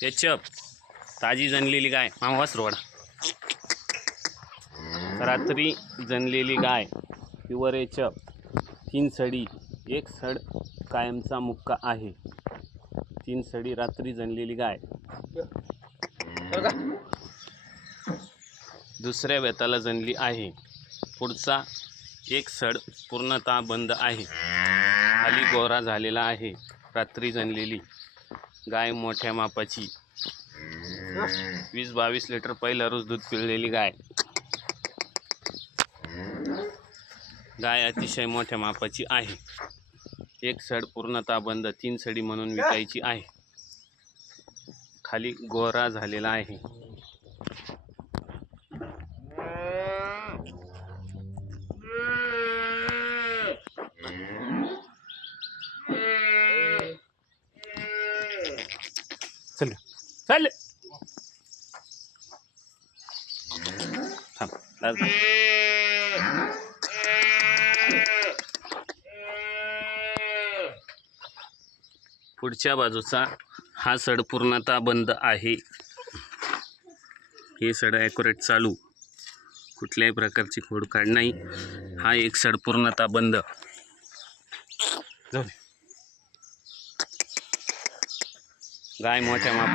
Ketchup ताजी जनलेली गाय. मामावास रोडा रात्री जनलेली गाय. प्युअर एचप तीन सडी. एक सड कायमचा मुक्का आहे. तीन सडी रात्री जनलेली गाय. दुसऱ्या वेताला जनली आहे. पुढचा एक सड पूर्णतः बंद आहे. खाली गोरा झालेला आहे. रात्री जनलेली. गाय मोठ्या मापाची. वीस बावीस लिटर पहिला रोज दूध पिळलेली गाय. गाय अतिशय मोठ्या मापाची आहे. एक सड पूर्णता बंद तीन सडी म्हणून विकायची आहे. खाली गोरा झालेला आहे. चल. चल. थांब. पुढच्या बाजूचा हा सड पूर्णतः बंद आहे. हे सड ॲक्युरेट चालू. कुठल्याही प्रकारची खोडकाड नाही. हा एक सड पूर्णतः बंद. जाऊ दे. गाय मोठ्या माप